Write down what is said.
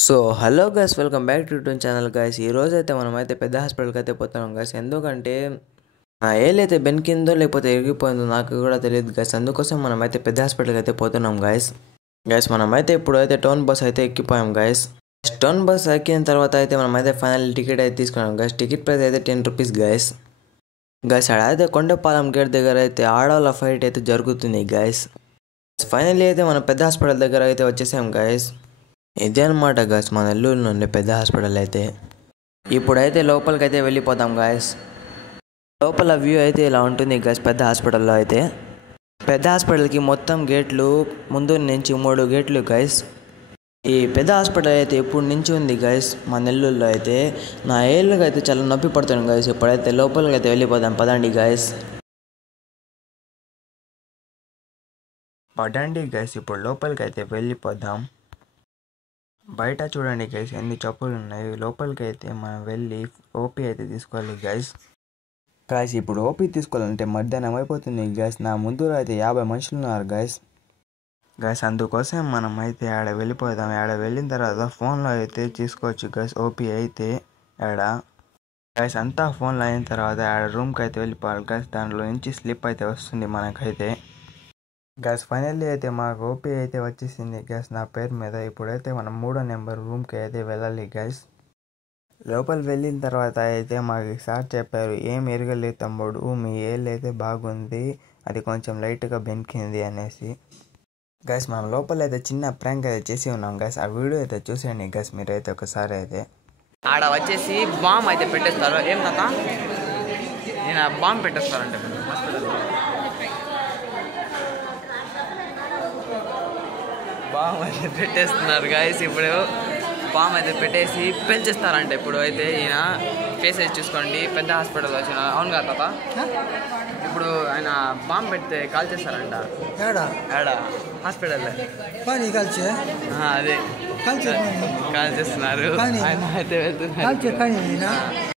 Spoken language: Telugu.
So hello guys, welcome back to YouTube channel guys. ఈ రోజు అయితే మనమైతే పెద్ద హాస్పిటల్కి అయితే పోతున్నాం గైస్. ఎందుకంటే నా ఏలైతే బెనికిందో లేకపోతే ఎరిగిపోయిందో నాకు కూడా తెలియదు గైస్. అందుకోసం మనమైతే పెద్ద హాస్పిటల్కి అయితే పోతున్నాం గైస్. మనమైతే ఇప్పుడైతే టౌన్ బస్ అయితే ఎక్కిపోయాం గైస్. టౌన్ బస్ ఎక్కిన తర్వాత అయితే మనమైతే ఫైనల్ టికెట్ అయితే తీసుకున్నాం గైస్. టికెట్ ప్రైస్ అయితే 10 రూపీస్ గైస్. ఆడైతే కొండపాలెం గేట్ దగ్గర అయితే ఆడవాళ్ళ ఫైట్ అయితే జరుగుతుంది గైస్. ఫైనల్లీ అయితే మనం పెద్ద హాస్పిటల్ దగ్గర అయితే వచ్చేసాం గైస్. ఇదే అనమాట గాయస్ మన నెల్లూరులో ఉండే పెద్ద హాస్పిటల్ అయితే. ఇప్పుడైతే లోపలికి అయితే వెళ్ళిపోతాం గాయస్. లోపల వ్యూ అయితే ఇలా ఉంటుంది గాయస్. పెద్ద హాస్పిటల్లో అయితే పెద్ద హాస్పిటల్కి మొత్తం గేట్లు ముందు నుంచి 3 గేట్లు గాయస్. ఈ పెద్ద హాస్పిటల్ అయితే ఇప్పుడు నుంచి ఉంది గాయస్ మా నెల్లూరులో అయితే. నా ఏళ్ళకి అయితే చాలా నొప్పి పడుతుంది గాయస్. ఇప్పుడైతే లోపలికి అయితే వెళ్ళిపోదాం పదండి గాయస్. ఇప్పుడు లోపలికి అయితే వెళ్ళిపోదాం. బయట చూడండి గైస్ ఎన్ని చెప్పులు ఉన్నాయి. లోపలికి అయితే మనం వెళ్ళి ఓపీ అయితే తీసుకోవాలి గైస్. ఇప్పుడు ఓపీ తీసుకోవాలంటే మధ్యాహ్నం అయిపోతుంది గైస్. నా ముందు అయితే 50 మనుషులు ఉన్నారు గైస్. అందుకోసం మనం అయితే ఆడ వెళ్ళిపోదాం. ఆడ వెళ్ళిన తర్వాత ఫోన్లో అయితే తీసుకోవచ్చు గైస్ ఓపీ అయితే ఆడ. అంతా ఫోన్లో అయిన తర్వాత ఆడ రూమ్కి అయితే వెళ్ళిపోవాలి గైస్. దాంట్లో నుంచి స్లిప్ అయితే వస్తుంది మనకైతే. ఫైనల్లీ అయితే మాకు ఓపీ అయితే వచ్చేసింది గ్యాస్ నా పేరు మీద. ఇప్పుడైతే మనం 3వ నెంబర్ రూమ్కి అయితే వెళ్ళాలి గ్యాస్. లోపల వెళ్ళిన తర్వాత అయితే మాకు సార్ చెప్పారు, ఏం ఎరగలేదు తమ్ముడు, మీ ఏళ్ళు అయితే బాగుంది, అది కొంచెం లైట్గా బెనికింది అనేసి. మనం లోపల అయితే చిన్న ప్రాంక్ అయితే చేసి ఉన్నాం గైస్. ఆ వీడియో అయితే చూసేయండి గైస్ మీరైతే ఒకసారి అయితే. ఆడ వచ్చేసి బాంబ్ అయితే పెట్టేస్తారు. ఏం తాత నేను బాంబ్ పెట్టేస్తారంటే హాస్పిటల్లో బాంబ్ అయితే పెట్టేస్తున్నారు గాయస్. ఇప్పుడు బాంబ్ అయితే పెట్టేసి పెంచేస్తారంట. ఇప్పుడు అయితే ఈయన ఫేస్ అయితే చూసుకోండి, పెద్ద హాస్పిటల్ వచ్చిన. అవును కదా తాత, ఇప్పుడు ఆయన బాంబ్ పెడితే కాల్ చేస్తారంట. ఏడా హాస్పిటల్ అదే కాల్ చేస్తున్నారు. ఆయన అయితే వెళ్తున్నారు.